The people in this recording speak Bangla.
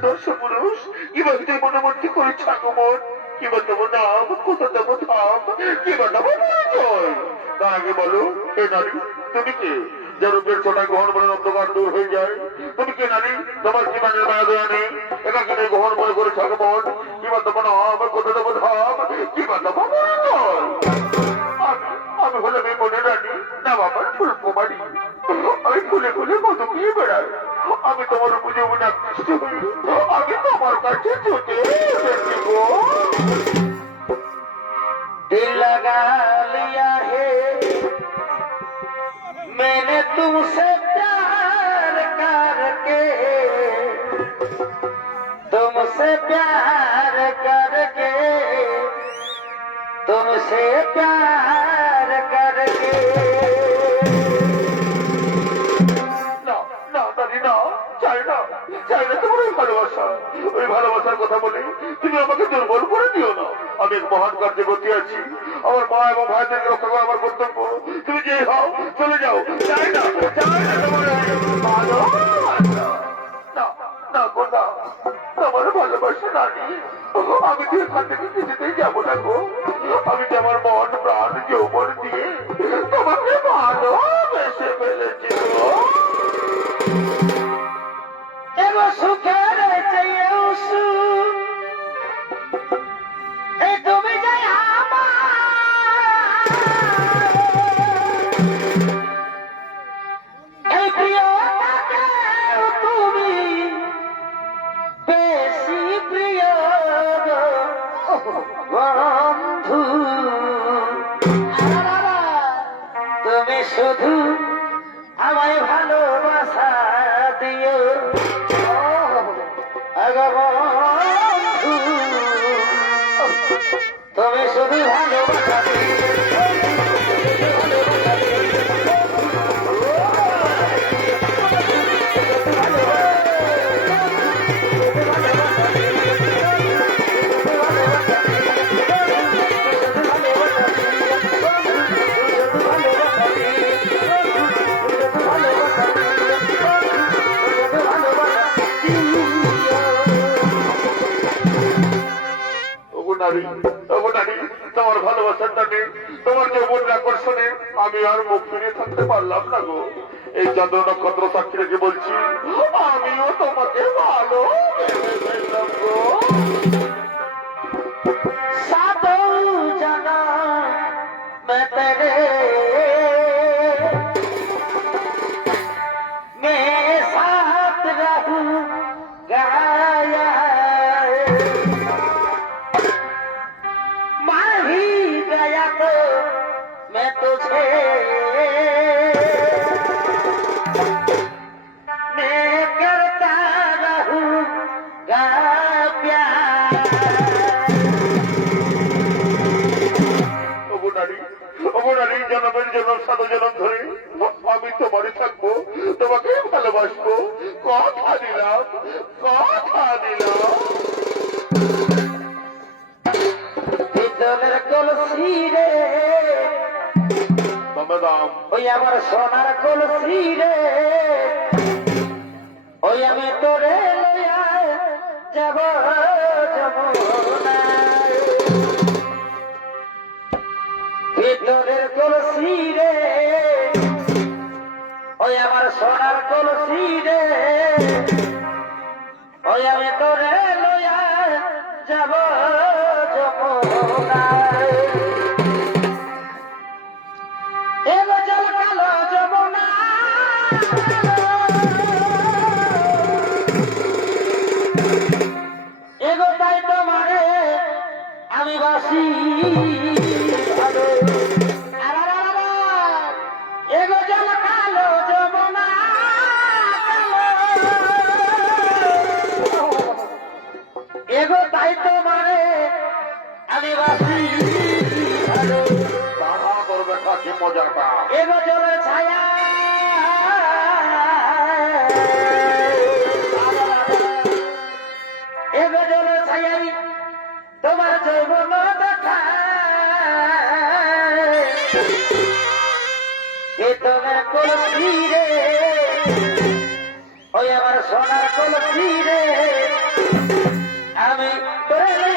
দর্শ পুরুষ কিভাবে তুই মনোমর্তি করে ছাগমন কিবা দেবো নাম কোথা দেবো ধাম কিবা দেবো পরিচয় তার আগে বলো হে নারী তুমি কে যার রূপের ছোটায় গ্রহণ বলে অন্ধকার দূর হয়ে যায় তুমি কে নারী তোমার জীবনের মায়া দয়া নেই একাকে নেই গ্রহণ মনে করে ছাগমন কিবা দেবো নাম কোথা দেবো ধাম কিবা দেবো পরিচয় আমি হলাম এই মনে রানী না বাবার ফুল কুমারী আমি ফুলে ফুলে কত খেয়ে বেড়াই আমি তোমার পুজো না কৃষ্ণ হই আমি তোমার কাছে ছুটে এসেছি গো दिल लगा लिया है मैंने तुमसे प्यार करके तुमसे प्यार करके तुमसे प्यार करके ওই ভালোবাসার কথা বলে তুমি আমাকে দুর্বল করে দিও না আমি এক মহান কার্যে গতি আছি আমার মা এবং ভাইদেরকে রক্ষা করা আমার কর্তব্য তুমি যে হও চলে যাও চাই না তোমার ভালোবাসা নানি আমি তো এখান থেকে কিছুতেই যাবো না গো আমি যে আমার মন প্রাণ যৌবন দিয়ে তোমাকে ভালোবেসে ফেলেছি গো सुखेर चाहिए उसू তুমি যাই এই প্রিয়টাকে তুমি বেশি প্রিয় বন্ধু তুমি শুধু আমায় ভালোবাসা দিও তুমি শুধু ভালোবাসা তোমার ভালোবাসার টানে তোমার যৌবন আকর্ষণে আমি আর মুখ ফিরে থাকতে পারলাম না গো এই চন্দ্র নক্ষত্র সাক্ষী রেখে বলছি আমিও তোমাকে ভালো গো सातो जना मैं तेरे मेरे साथ रहूंगा मर ही गया तो मैं तुझे मैं करता रहूंगा प्यार জনমের জন্য সাত জনম ধরে আমি তোমারই থাকবো তোমাকে ভালোবাসবো কথা দিলাম ভিতরের কলসি রে ওই আমার সোনার কলসি রে ওই আমি তোরে লইয়া যাব যমুনায় ভিতরের কলসি রে ওই আমার সোনার কলসি রে ওই আমি তোরে লইয়া যাব যমুনায় এগো জল কালো যমুনা এগো তাই তোমারে আমি বাসি ভালো এগো জল কালো যমুনা এগো তাই তোমারে আমি বাসি ভালো করবে কাছে মজাটা এগো জলের ছায়া এগো জলের ছায়াই তোমার যৌবন দেখা তোমার কলসি রে ওই আমার সোনার কলসি রে আমি তোরে